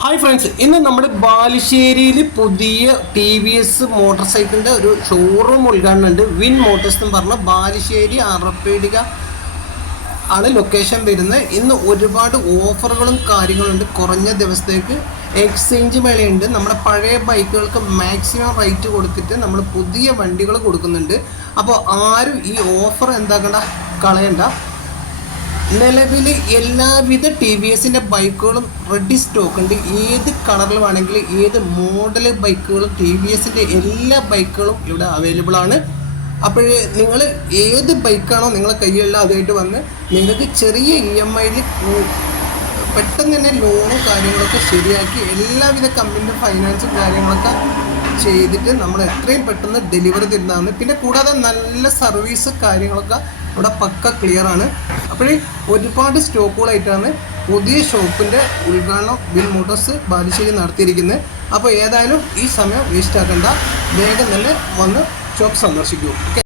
Hi friends, ഇന്ന് നമ്മുടെ ബാലുശ്ശേരിയിൽ പുതിയ ടി വി എസ് മോട്ടോർ സൈക്കിളിൻ്റെ ഒരു ഷോറൂം ഉദ്ഘാടനം ഉണ്ട്. വിൻ മോട്ടോഴ്സ് എന്ന് പറഞ്ഞ ബാലുശ്ശേരി അറപ്പേടിക ആണ് ലൊക്കേഷൻ വരുന്നത്. ഇന്ന് ഒരുപാട് ഓഫറുകളും കാര്യങ്ങളുണ്ട്. കുറഞ്ഞ ദിവസത്തേക്ക് എക്സ്ചേഞ്ച് മേളയുണ്ട്. നമ്മുടെ പഴയ ബൈക്കുകൾക്ക് മാക്സിമം റേറ്റ് കൊടുത്തിട്ട് നമ്മൾ പുതിയ വണ്ടികൾ കൊടുക്കുന്നുണ്ട്. അപ്പോൾ ആരും ഈ ഓഫർ എന്താക്കണ്ട, കളയണ്ട. നിലവിൽ എല്ലാവിധ ടി വി എസിൻ്റെ ബൈക്കുകളും റെഡി സ്റ്റോക്ക് ഉണ്ട്. ഏത് കളറിൽ വേണമെങ്കിൽ ഏത് മോഡൽ ബൈക്കുകളും ടി വി എസിൻ്റെ എല്ലാ ബൈക്കുകളും ഇവിടെ അവൈലബിൾ ആണ്. അപ്പോൾ നിങ്ങൾ ഏത് ബൈക്കാണോ നിങ്ങളെ കയ്യിലുള്ള അതായിട്ട് വന്ന് നിങ്ങൾക്ക് ചെറിയ EMI പെട്ടെന്ന് തന്നെ ലോണും കാര്യങ്ങളൊക്കെ ശരിയാക്കി എല്ലാവിധ കമ്പനിയുടെ ഫൈനാൻസും കാര്യങ്ങളൊക്കെ ചെയ്തിട്ട് നമ്മൾ എത്രയും പെട്ടെന്ന് ഡെലിവറി തരുന്നതാണ്. പിന്നെ കൂടാതെ നല്ല സർവീസ് കാര്യങ്ങളൊക്കെ ഇവിടെ പക്ക ക്ലിയർ ആണ്. അപ്പോൾ ഒരുപാട് സ്റ്റോക്കുകളായിട്ടാണ് പുതിയ ഷോപ്പിൻ്റെ ഉദ്ഘാടനം വിൻ മോട്ടോഴ്സ് ബാലുശ്ശേരി നടത്തിയിരിക്കുന്നത്. അപ്പോൾ ഏതായാലും ഈ സമയം വേസ്റ്റ് ആക്കേണ്ട, വേഗം തന്നെ വന്ന് ഷോപ്പ് സന്ദർശിക്കൂ.